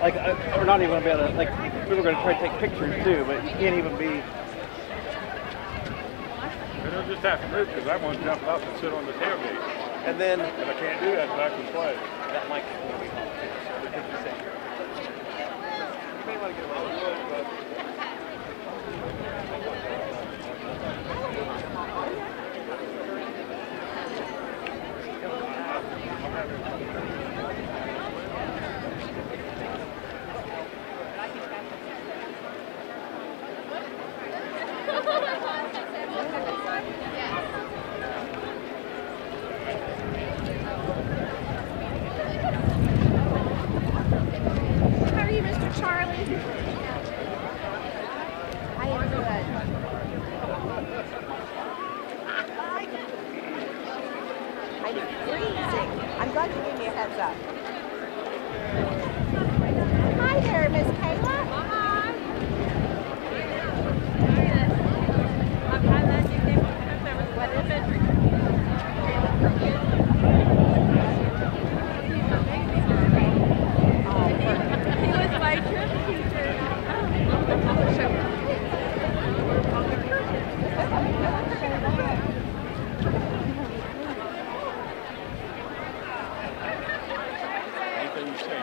like, we're not even gonna be able to, like, we were gonna try to take pictures too, but you can't even be. And they'll just have to move because I want to jump up and sit on the tailgate. And then But I can't do that until I can play. that mic is gonna be home. You may want to get a little but How are you, Mr. Charlie? I am good. I'm freezing. I'm glad you gave me a heads up. Hi there, Miss Kayla. Hi. What is it? He was my gym teacher. Anything you say.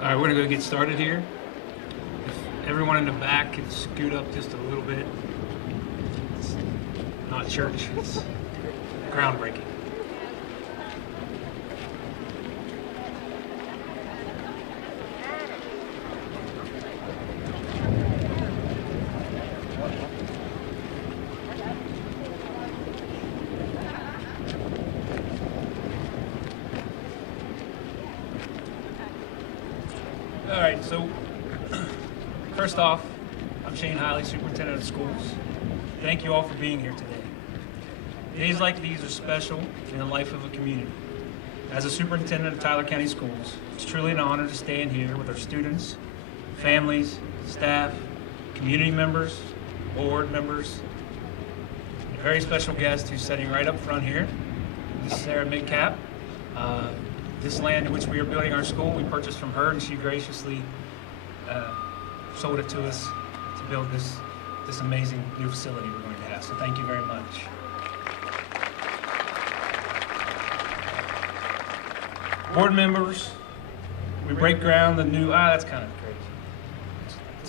All right, we're gonna go get started here. If everyone in the back can scoot up just a little bit. It's not church, it's groundbreaking. All right, so first off, I'm Shane Hiley, Superintendent of Schools. Thank you all for being here today. Days like these are special in the life of a community. As a superintendent of Tyler County Schools, it's truly an honor to stand here with our students, families, staff, community members, board members, and a very special guest who's sitting right up front here. This is Sarah Midcap. This land in which we are building our school, we purchased from her, and she graciously sold it to us to build this amazing new facility we're going to have. So thank you very much. Board members, we break ground the new, that's kind of crazy.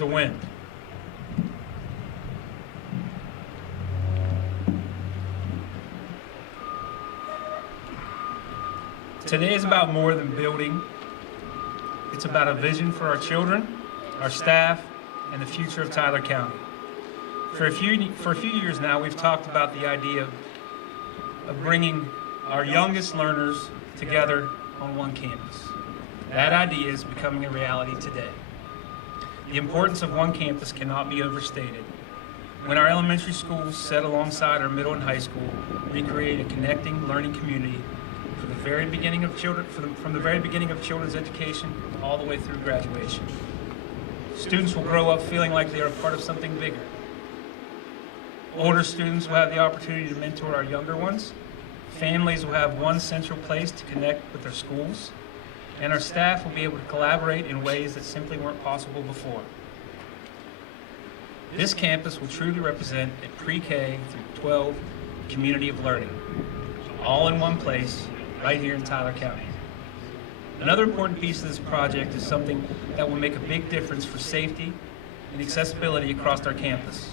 to win. Today is about more than building. It's about a vision for our children, our staff, and the future of Tyler County. For a few years now, we've talked about the idea of bringing our youngest learners together on one campus. That idea is becoming a reality today. The importance of one campus cannot be overstated. When our elementary schools sit alongside our middle and high school, we create a connecting, learning community from the very beginning of children's education all the way through graduation. Students will grow up feeling like they are a part of something bigger. Older students will have the opportunity to mentor our younger ones. Families will have one central place to connect with their schools. And our staff will be able to collaborate in ways that simply weren't possible before. This campus will truly represent a pre-K through 12 community of learning, all in one place, right here in Tyler County. Another important piece of this project is something that will make a big difference for safety and accessibility across our campus.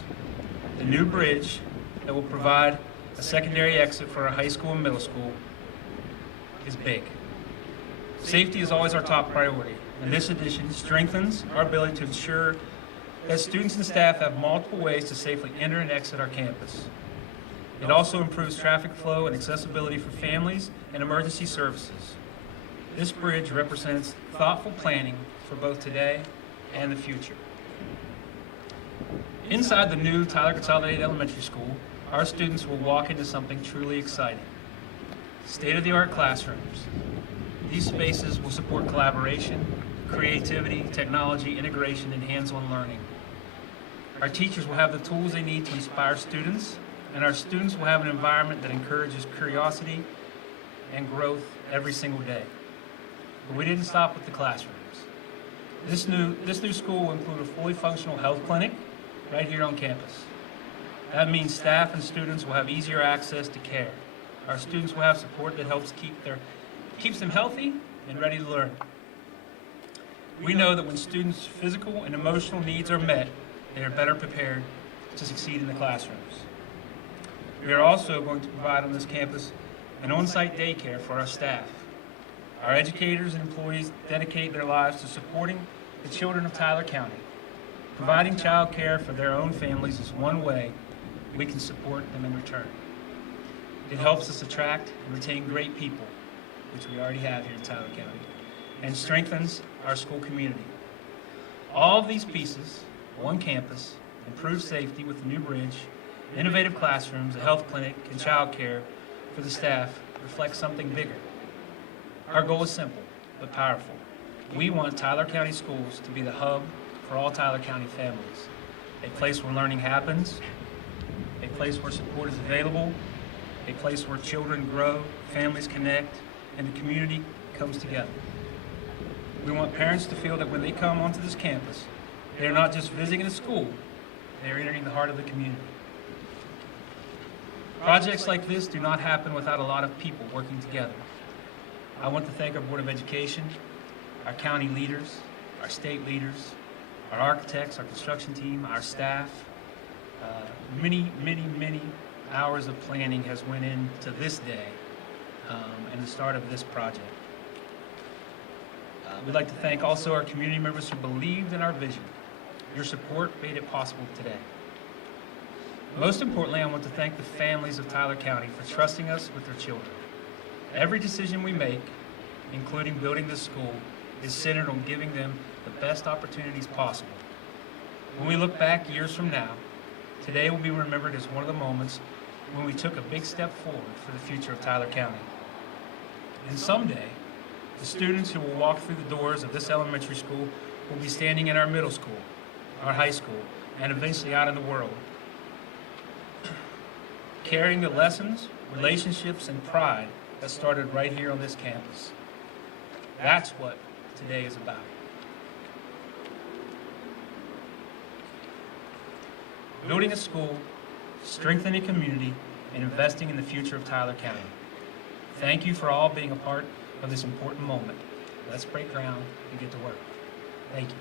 The new bridge that will provide a secondary exit for our high school and middle school is big. Safety is always our top priority, and this addition strengthens our ability to ensure that students and staff have multiple ways to safely enter and exit our campus. It also improves traffic flow and accessibility for families and emergency services. This bridge represents thoughtful planning for both today and the future. Inside the new Tyler Consolidated Elementary School, our students will walk into something truly exciting. State-of-the-art classrooms. These spaces will support collaboration, creativity, technology, integration, and hands-on learning. Our teachers will have the tools they need to inspire students, and our students will have an environment that encourages curiosity and growth every single day. But we didn't stop with the classrooms. This new school will include a fully functional health clinic right here on campus. That means staff and students will have easier access to care. Our students will have support that helps keeps them healthy and ready to learn. We know that when students' physical and emotional needs are met, they are better prepared to succeed in the classrooms. We are also going to provide on this campus an on-site daycare for our staff. Our educators and employees dedicate their lives to supporting the children of Tyler County. Providing child care for their own families is one way we can support them in return. It helps us attract and retain great people, which we already have here in Tyler County, and strengthens our school community. All of these pieces, one campus, improved safety with the new bridge, innovative classrooms, a health clinic, and child care for the staff reflect something bigger. Our goal is simple, but powerful. We want Tyler County Schools to be the hub for all Tyler County families, a place where learning happens, a place where support is available, a place where children grow, families connect, and the community comes together. We want parents to feel that when they come onto this campus, they are not just visiting a school, they are entering the heart of the community. Projects like this do not happen without a lot of people working together. I want to thank our Board of Education, our county leaders, our state leaders, our architects, our construction team, our staff. Many hours of planning has went into this day and the start of this project. We'd like to thank also our community members who believed in our vision. Your support made it possible today. Most importantly, I want to thank the families of Tyler County for trusting us with their children. Every decision we make, including building this school, is centered on giving them the best opportunities possible. When we look back years from now, today will be remembered as one of the moments when we took a big step forward for the future of Tyler County. And someday, the students who will walk through the doors of this elementary school will be standing in our middle school, our high school, and eventually out in the world, carrying the lessons, relationships, and pride that started right here on this campus. That's what today is about. Building a school, strengthening a community, and investing in the future of Tyler County. Thank you for all being a part of this important moment. Let's break ground and get to work. Thank you.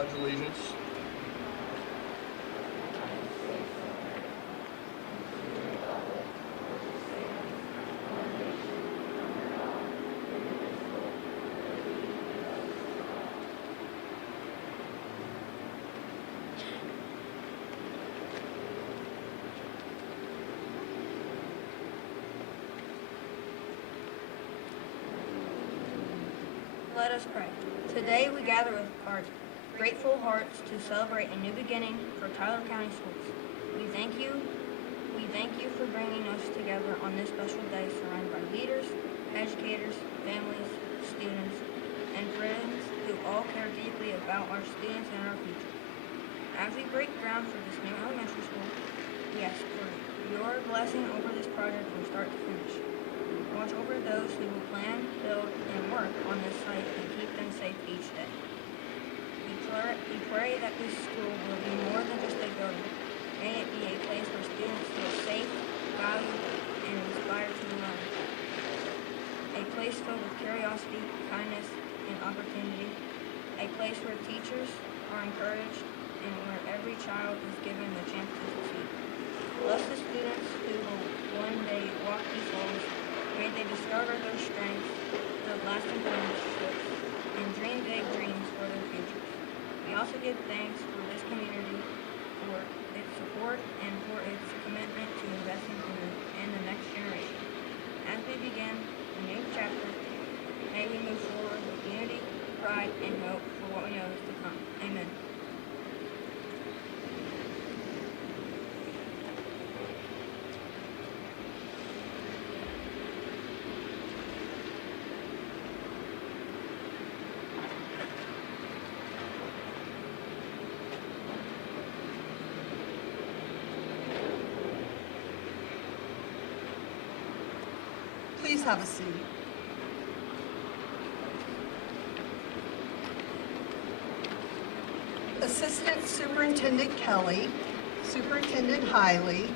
pledge allegiance. Let us pray. Today we gather with our grateful hearts to celebrate a new beginning for Tyler County Schools. We thank you for bringing us together on this special day surrounded by leaders, educators, families, students, and friends who all care deeply about our students and our future. As we break ground for this new elementary school, we ask for your blessing over this project from start to finish. Watch over those who will plan, build, and work on this site and keep them safe each day. We pray that this school will be more than just a building. May it be a place where students feel safe, valued, and inspired to learn. A place filled with curiosity, kindness, and opportunity. A place where teachers are encouraged and where every child is given the chance to succeed. Bless the students who will one day walk these halls. May they discover their strengths, build lasting friendships, and dream big dreams for their futures. We also give thanks for this community, for its support, and for its commitment to investing in the next generation. As we begin a new chapter, may we move forward with unity, pride, and hope for what we know is to come. Amen. Please have a seat. Assistant Superintendent Kelly, Superintendent Hiley,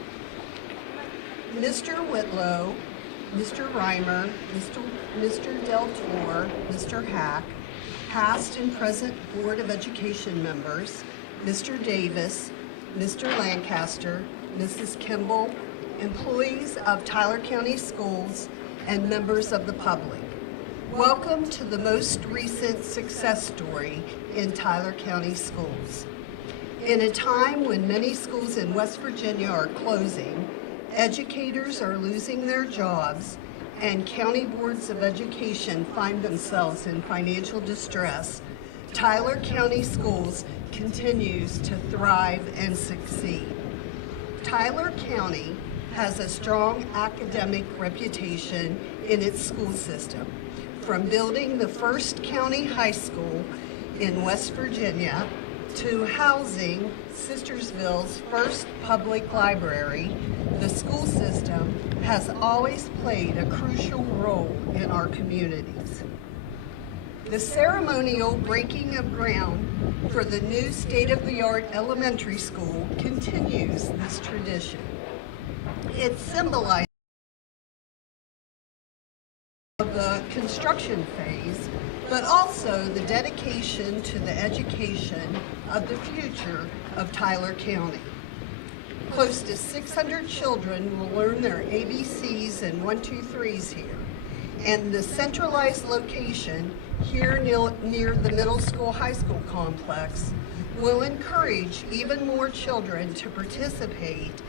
Mr. Whitlow, Mr. Reimer, Mr. Del Tor, Mr. Hack, past and present Board of Education members, Mr. Davis, Mr. Lancaster, Mrs. Kimball, employees of Tyler County Schools, and members of the public. Welcome to the most recent success story in Tyler County Schools. In a time when many schools in West Virginia are closing, educators are losing their jobs, and county boards of education find themselves in financial distress, Tyler County Schools continues to thrive and succeed. Tyler County has a strong academic reputation in its school system, from building the first county high school in West Virginia to housing Sistersville's first public library. The school system has always played a crucial role in our communities. The ceremonial breaking of ground for the new state-of-the-art elementary school continues this tradition. It symbolizes the construction phase, but also the dedication to the education of the future of Tyler County. Close to 600 children will learn their ABCs and 1, 2, 3s here, and the centralized location here near the middle school high school complex will encourage even more children to participate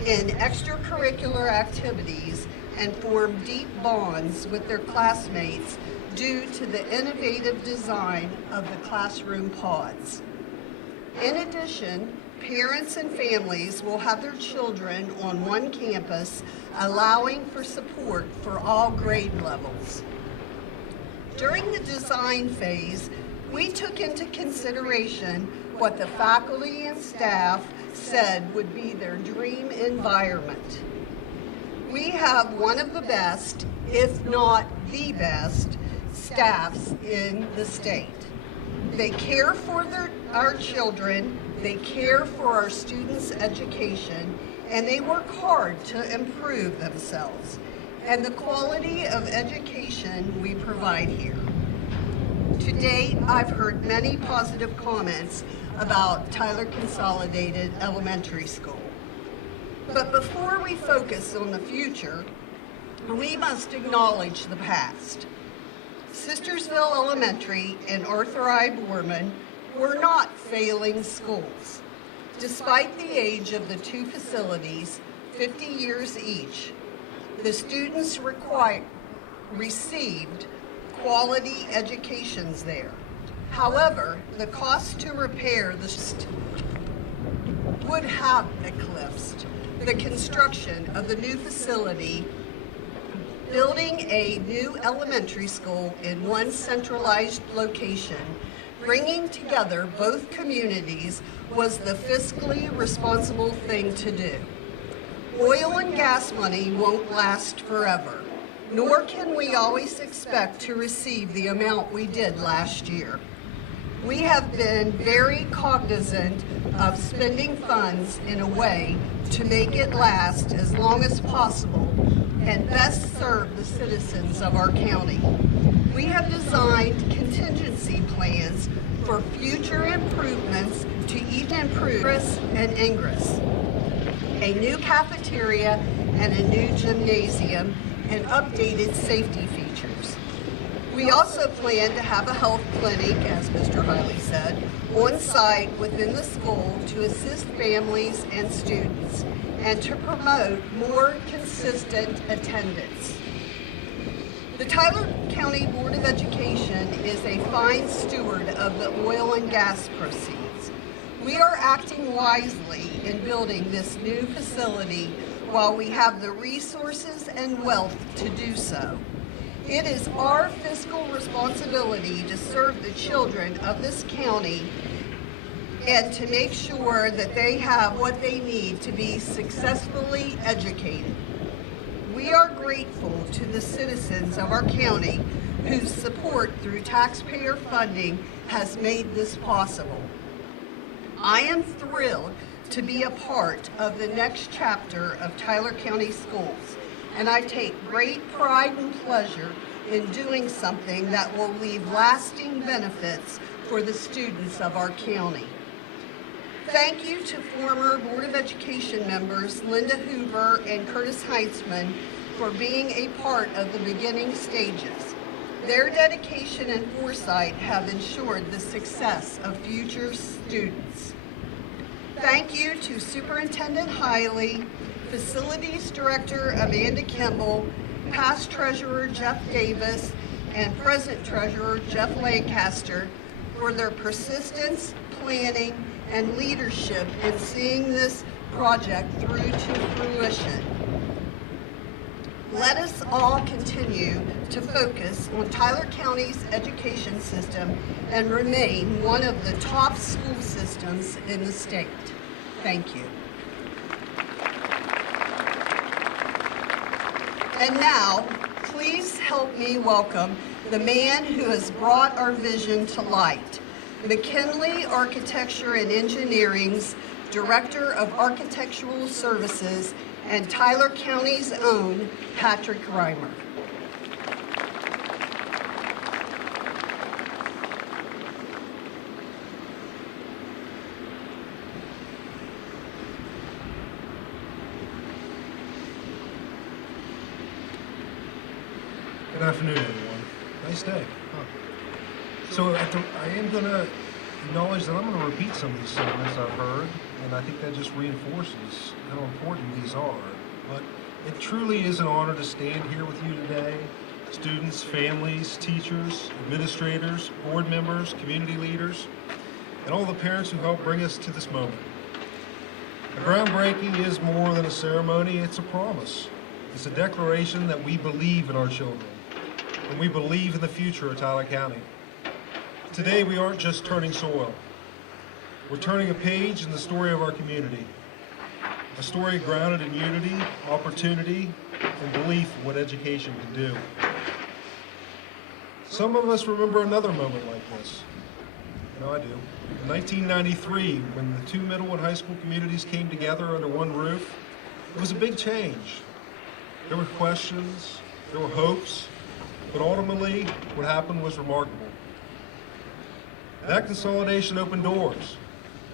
in extracurricular activities and form deep bonds with their classmates due to the innovative design of the classroom pods. In addition, parents and families will have their children on one campus, allowing for support for all grade levels. During the design phase, we took into consideration what the faculty and staff said would be their dream environment. We have one of the best, if not the best, staffs in the state. They care for our children, they care for our students' education, and they work hard to improve themselves and the quality of education we provide here. To date, I've heard many positive comments about Tyler Consolidated Elementary School. But before we focus on the future, we must acknowledge the past. Sistersville Elementary and Arthur I. Borman were not failing schools. Despite the age of the two facilities, 50 years each, the students received quality educations there. However, the cost to repair would have eclipsed the construction of the new facility. Building a new elementary school in one centralized location, bringing together both communities, was the fiscally responsible thing to do. Oil and gas money won't last forever, nor can we always expect to receive the amount we did last year. We have been very cognizant of spending funds in a way to make it last as long as possible and best serve the citizens of our county. We have designed contingency plans for future improvements to each ingress and ingress, a new cafeteria and a new gymnasium, and updated safety features. We also plan to have a health clinic, as Mr. Hiley said, on site within the school to assist families and students and to promote more consistent attendance. The Tyler County Board of Education is a fine steward of the oil and gas proceeds. We are acting wisely in building this new facility while we have the resources and wealth to do so. It is our fiscal responsibility to serve the children of this county and to make sure that they have what they need to be successfully educated. We are grateful to the citizens of our county whose support through taxpayer funding has made this possible. I am thrilled to be a part of the next chapter of Tyler County Schools, and I take great pride and pleasure in doing something that will leave lasting benefits for the students of our county. Thank you to former Board of Education members Linda Hoover and Curtis Heitzman for being a part of the beginning stages. Their dedication and foresight have ensured the success of future students. Thank you to Superintendent Hiley, Facilities Director Amanda Kimball, past Treasurer Jeff Davis, and present Treasurer Jeff Lancaster for their persistence, planning, and leadership in seeing this project through to fruition. Let us all continue to focus on Tyler County's education system and remain one of the top school systems in the state. Thank you. And now, please help me welcome the man who has brought our vision to light, McKinley Architecture and Engineering's Director of Architectural Services and Tyler County's own Patrick Reimer. Good afternoon, everyone. Nice day. So I am going to acknowledge that I'm going to repeat some of these sentiments I've heard, and I think that just reinforces how important these are. But it truly is an honor to stand here with you today, students, families, teachers, administrators, board members, community leaders, and all the parents who helped bring us to this moment. The groundbreaking is more than a ceremony, it's a promise. It's a declaration that we believe in our children, and we believe in the future of Tyler County. Today, we aren't just turning soil. We're turning a page in the story of our community. A story grounded in unity, opportunity, and belief in what education can do. Some of us remember another moment like this. I know I do. In 1993, when the two middle and high school communities came together under one roof, it was a big change. There were questions, there were hopes, but ultimately what happened was remarkable. That consolidation opened doors,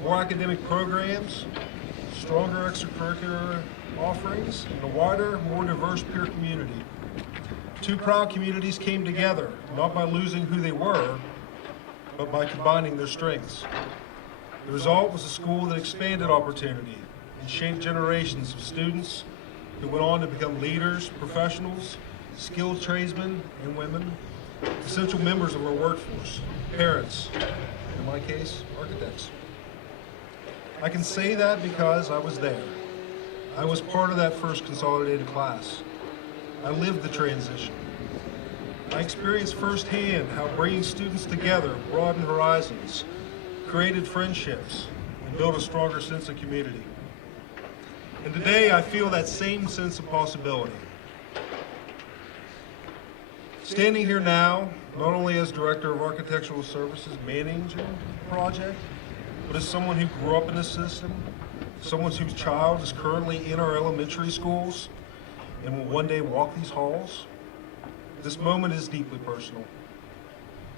more academic programs, stronger extracurricular offerings, and a wider, more diverse peer community. Two proud communities came together, not by losing who they were, but by combining their strengths. The result was a school that expanded opportunity and shaped generations of students who went on to become leaders, professionals, skilled tradesmen and women, essential members of our workforce, parents, and in my case, architects. I can say that because I was there. I was part of that first consolidated class. I lived the transition. I experienced firsthand how bringing students together broadened horizons, created friendships, and built a stronger sense of community. And today I feel that same sense of possibility. Standing here now, not only as Director of Architectural Services managing the project, but as someone who grew up in the system, someone whose child is currently in our elementary schools and will one day walk these halls, this moment is deeply personal.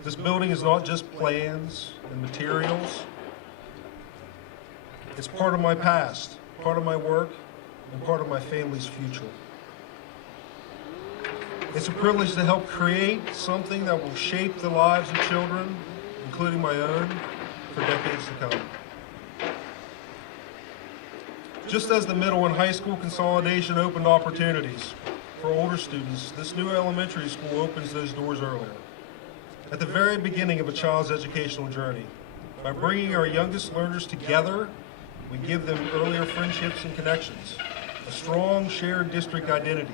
This building is not just plans and materials. It's part of my past, part of my work, and part of my family's future. It's a privilege to help create something that will shape the lives of children, including my own, for decades to come. Just as the middle and high school consolidation opened opportunities for older students, this new elementary school opens those doors earlier. At the very beginning of a child's educational journey, by bringing our youngest learners together, we give them earlier friendships and connections, a strong shared district identity,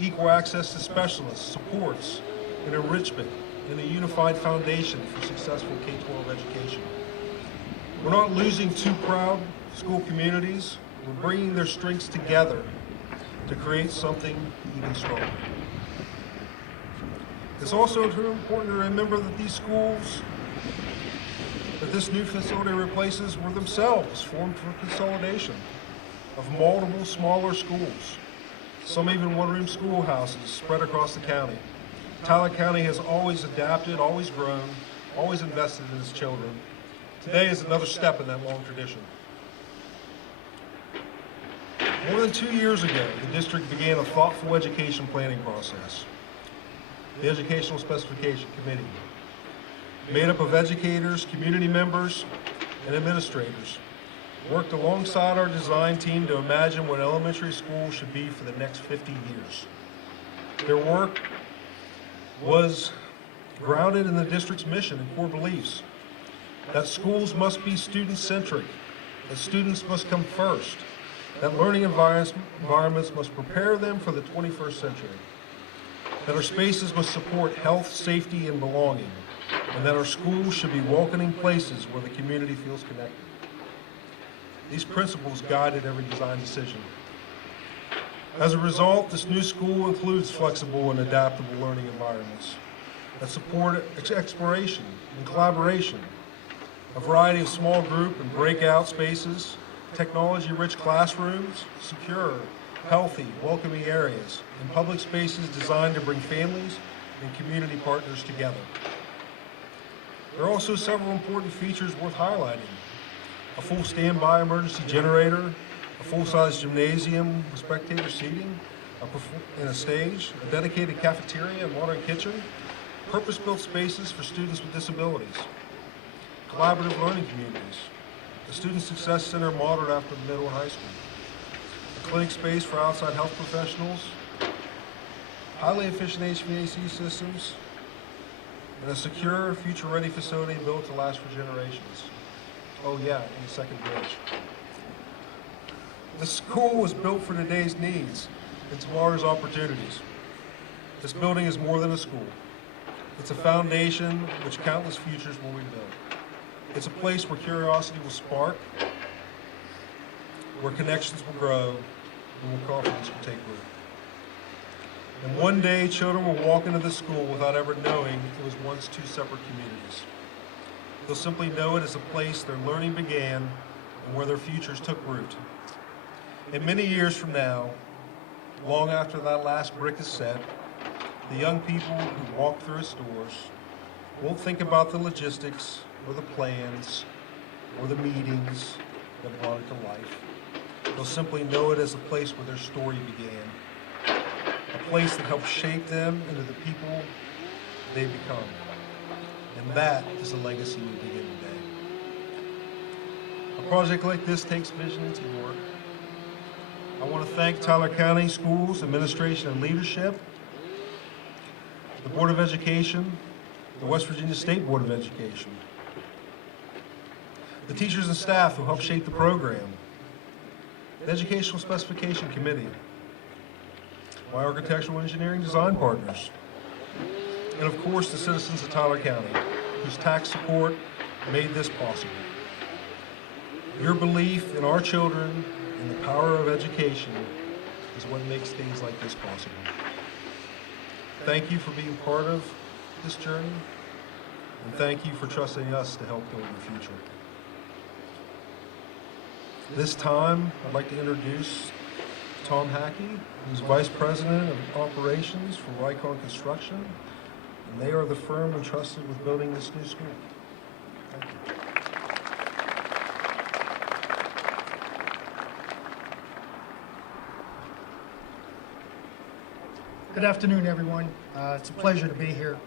equal access to specialists, supports, and enrichment, and a unified foundation for successful K-12 education. We're not losing two proud school communities, we're bringing their strengths together to create something even stronger. It's also important to remember that these schools that this new facility replaces were themselves formed for consolidation of multiple smaller schools, some even one-room schoolhouses spread across the county. Tyler County has always adapted, always grown, always invested in its children. Today is another step in that long tradition. More than 2 years ago, the district began a thoughtful education planning process. The Educational Specification Committee, made up of educators, community members, and administrators, worked alongside our design team to imagine what elementary school should be for the next 50 years. Their work was grounded in the district's mission and core beliefs, that schools must be student-centric, that students must come first, that learning environments must prepare them for the 21st century, that our spaces must support health, safety, and belonging, and that our schools should be welcoming places where the community feels connected. These principles guided every design decision. As a result, this new school includes flexible and adaptable learning environments that support exploration and collaboration, a variety of small group and breakout spaces, technology-rich classrooms, secure, healthy, welcoming areas, and public spaces designed to bring families and community partners together. There are also several important features worth highlighting. A full standby emergency generator, a full-size gymnasium with spectator seating, and a stage, a dedicated cafeteria and modern kitchen, purpose-built spaces for students with disabilities, collaborative learning communities, a student success center modeled after the middle and high school, a clinic space for outside health professionals, highly efficient HVAC systems, and a secure, future-ready facility built to last for generations. Oh yeah, and a second bridge. The school was built for today's needs and tomorrow's opportunities. This building is more than a school. It's a foundation which countless futures will rebuild. It's a place where curiosity will spark, where connections will grow, and where confidence will take root. And one day, children will walk into the school without ever knowing it was once two separate communities. They'll simply know it as a place their learning began and where their futures took root. And many years from now, long after that last brick is set, the young people who walk through its doors won't think about the logistics or the plans or the meetings that brought it to life. They'll simply know it as a place where their story began, a place that helped shape them into the people they become. And that is the legacy we begin today. A project like this takes vision and teamwork. I want to thank Tyler County Schools Administration and Leadership, the Board of Education, the West Virginia State Board of Education, the teachers and staff who helped shape the program, the Educational Specification Committee, my architectural engineering design partners, and of course the citizens of Tyler County, whose tax support made this possible. Your belief in our children and the power of education is what makes things like this possible. Thank you for being part of this journey, and thank you for trusting us to help build your future. This time, I'd like to introduce Tom Hackey, who's Vice President of Operations for Rycon Construction, and they are the firm entrusted with building this new school. Thank you. Good afternoon, everyone. It's a pleasure to be here.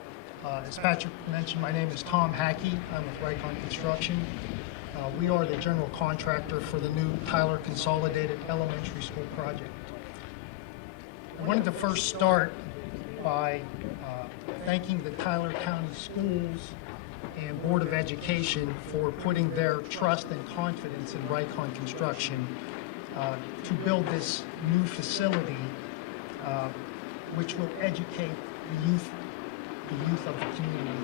As Patrick mentioned, my name is Tom Hackey. I'm with Rycon Construction. We are the general contractor for the new Tyler Consolidated Elementary School project. I wanted to first start by thanking the Tyler County Schools and Board of Education for putting their trust and confidence in Rycon Construction to build this new facility which will educate the youth of the community.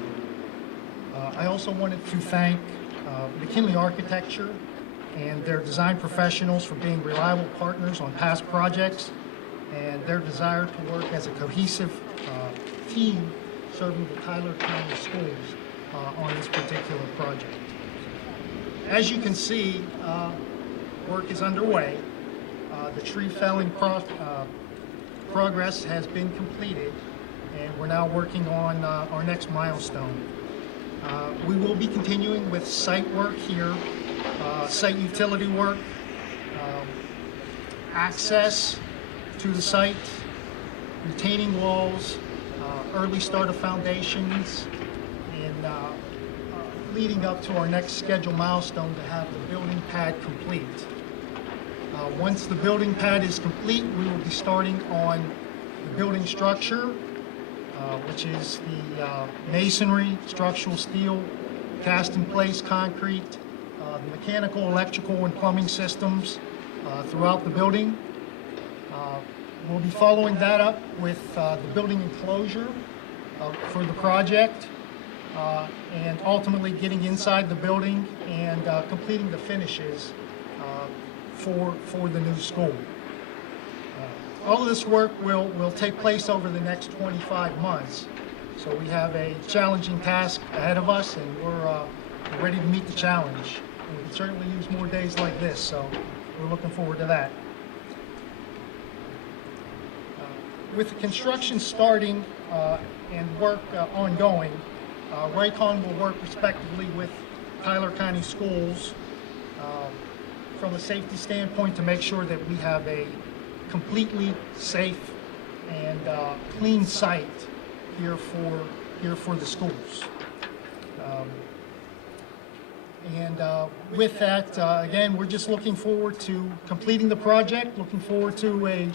I also wanted to thank McKinley Architecture and their design professionals for being reliable partners on past projects and their desire to work as a cohesive team serving the Tyler County schools on this particular project. As you can see, work is underway. The tree felling progress has been completed, and we're now working on our next milestone. We will be continuing with site work here, site utility work, access to the site, retaining walls, early start of foundations, and leading up to our next scheduled milestone to have the building pad complete. Once the building pad is complete, we will be starting on the building structure, which is the masonry, structural steel, cast in place concrete, the mechanical, electrical, and plumbing systems throughout the building. We'll be following that up with the building enclosure for the project, and ultimately getting inside the building and completing the finishes for the new school. All of this work will take place over the next 25 months. So we have a challenging task ahead of us, and we're ready to meet the challenge. And we can certainly use more days like this, so we're looking forward to that. With the construction starting and work ongoing, Rycon will work respectively with Tyler County Schools from a safety standpoint to make sure that we have a completely safe and clean site here for the schools. With that, again, we're just looking forward to completing the project, looking forward to a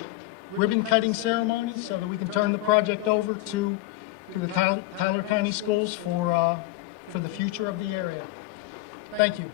ribbon cutting ceremony so that we can turn the project over to the Tyler County Schools for the future of the area. Thank you.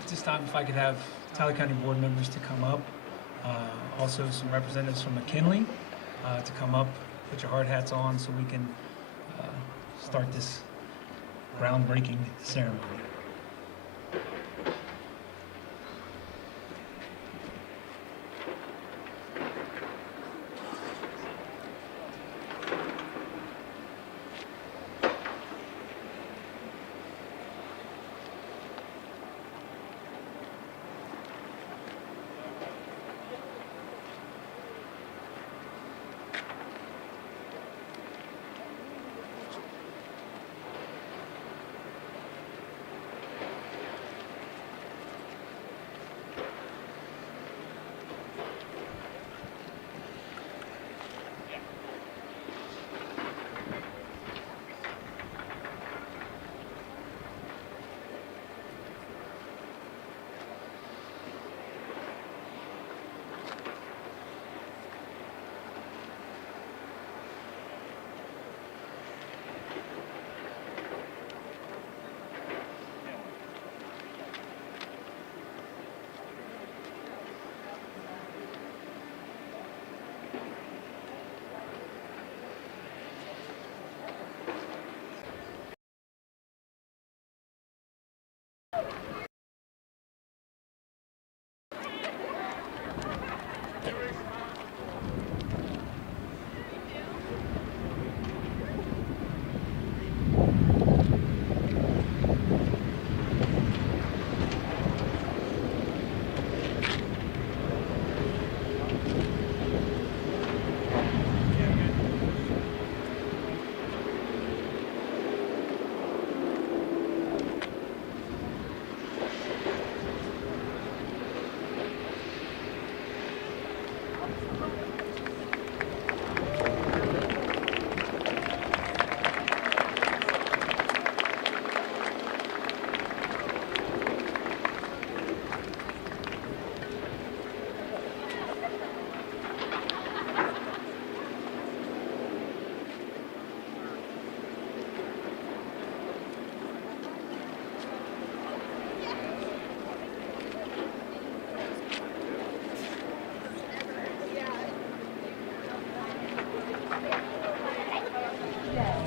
At this time, if I could have Tyler County board members to come up, also some representatives from McKinley to come up, put your hard hats on so we can start this groundbreaking ceremony.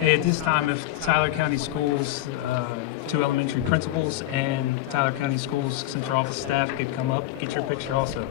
Hey, at this time, if Tyler County Schools, 2 elementary principals and Tyler County Schools Central Office staff could come up, get your picture also.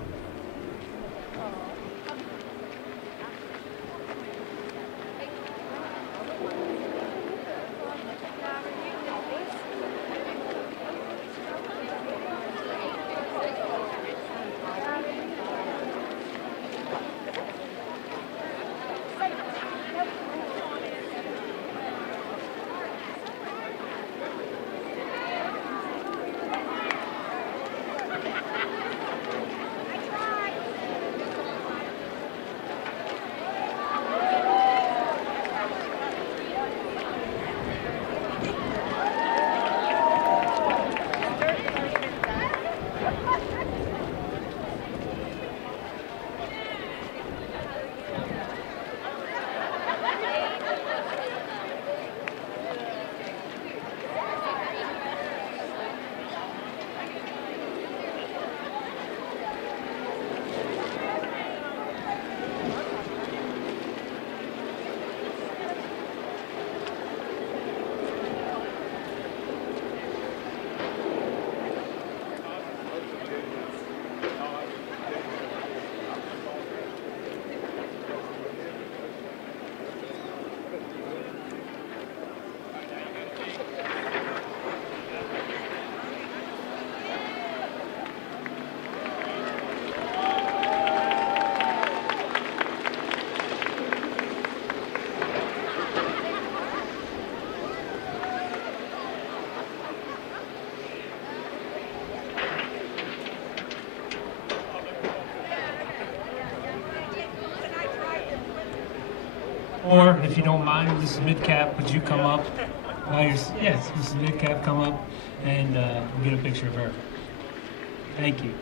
Or, if you don't mind, Mrs. Midcap, would you come up? Yes, Mrs. Midcap, come up and we'll get a picture of her. Thank you.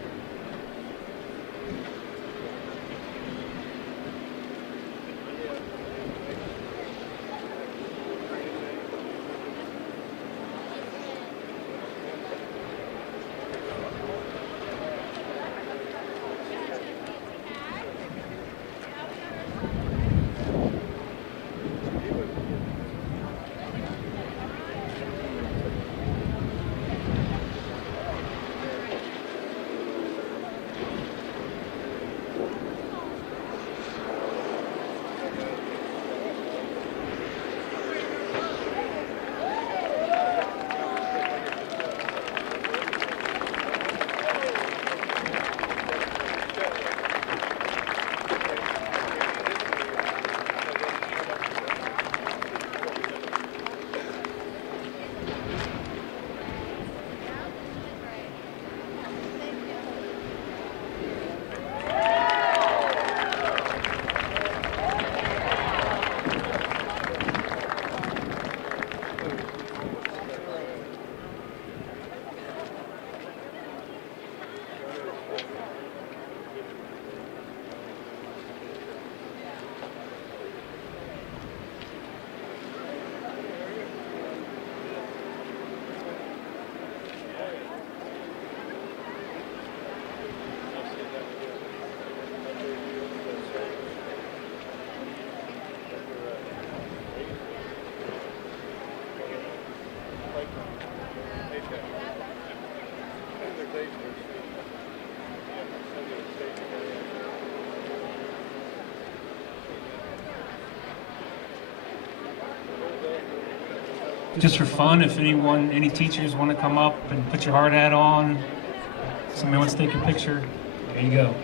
Just for fun, if any teachers want to come up and put your hard hat on, somebody wants to take your picture, there you go.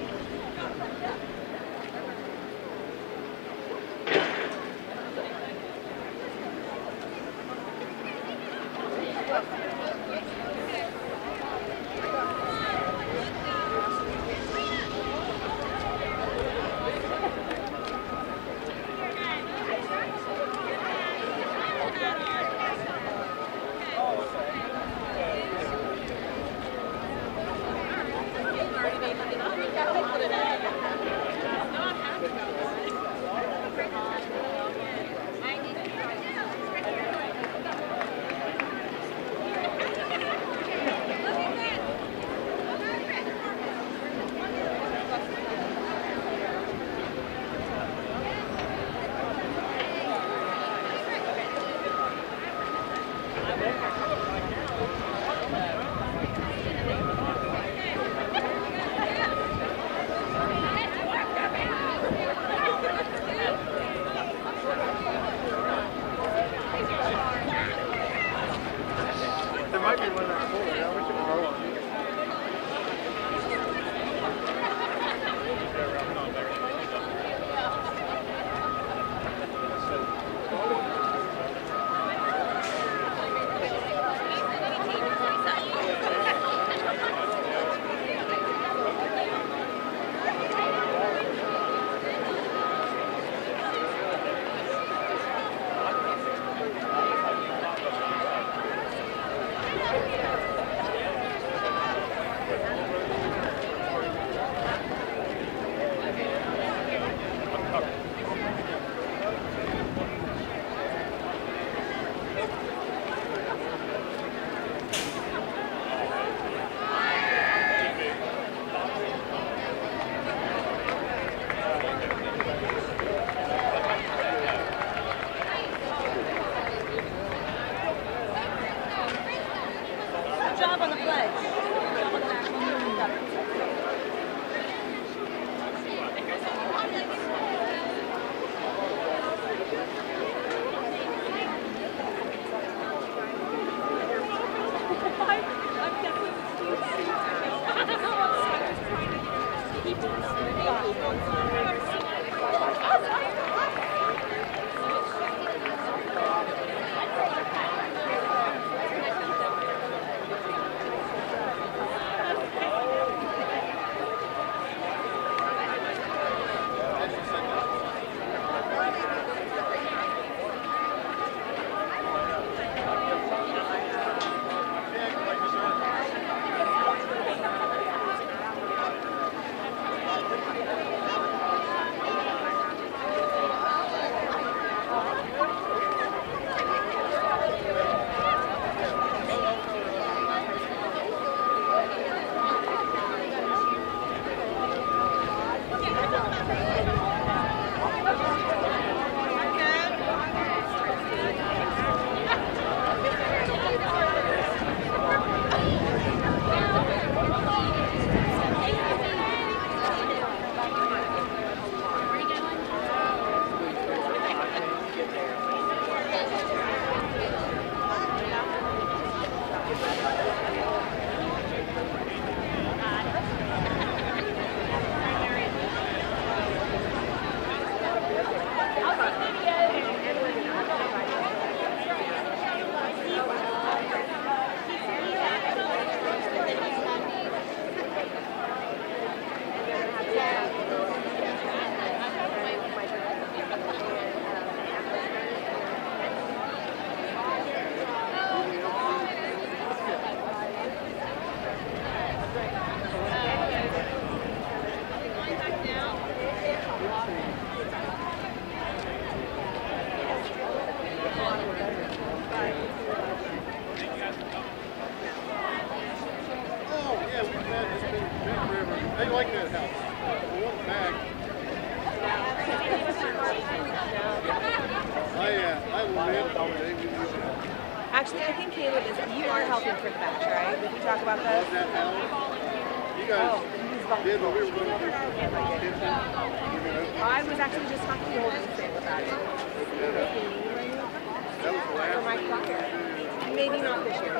Good job on the pledge. Good job on the national anthem. Got it. They like that house. I want it back. I will live. Actually, I think Caleb is. You are helping for the batch, right? Did we talk about this? That house. You guys did what we were going to do for the kitchen. I was actually just talking to Holden about it. That was the last For my thing. choir. Maybe not this year.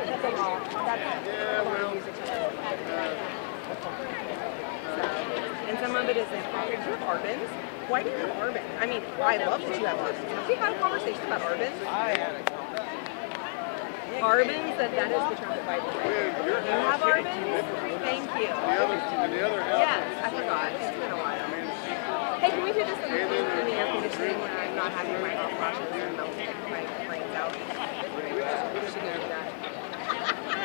That's a lot. That's Yeah, a lot well, of music to learn. And some of it is in pockets. You have Arbans. Why do you have Arbans? I mean, I love that you have Arbans. Have we had a conversation about Arbans? Arbans, that is the trumpet by the way. You have Arbans? Thank you. The other house. Yes, I forgot. It's been a while. Hey, can we do this in the air conditioning when I'm not having my hot flashes and melting my brains out? We should do that. It's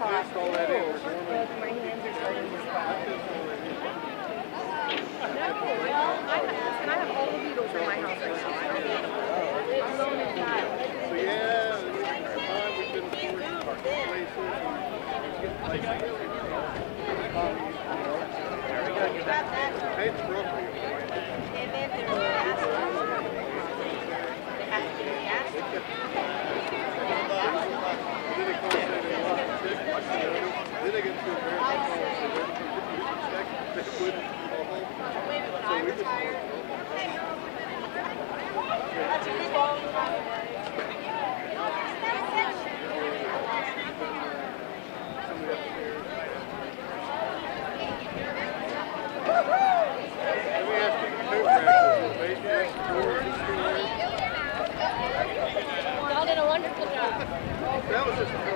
hot. Look, my hands are starting to sweat. No, well, I have all the Beatles in my house right now. I don't need them. I'm alone inside. So yeah, we couldn't afford places. Hey, it's broken. just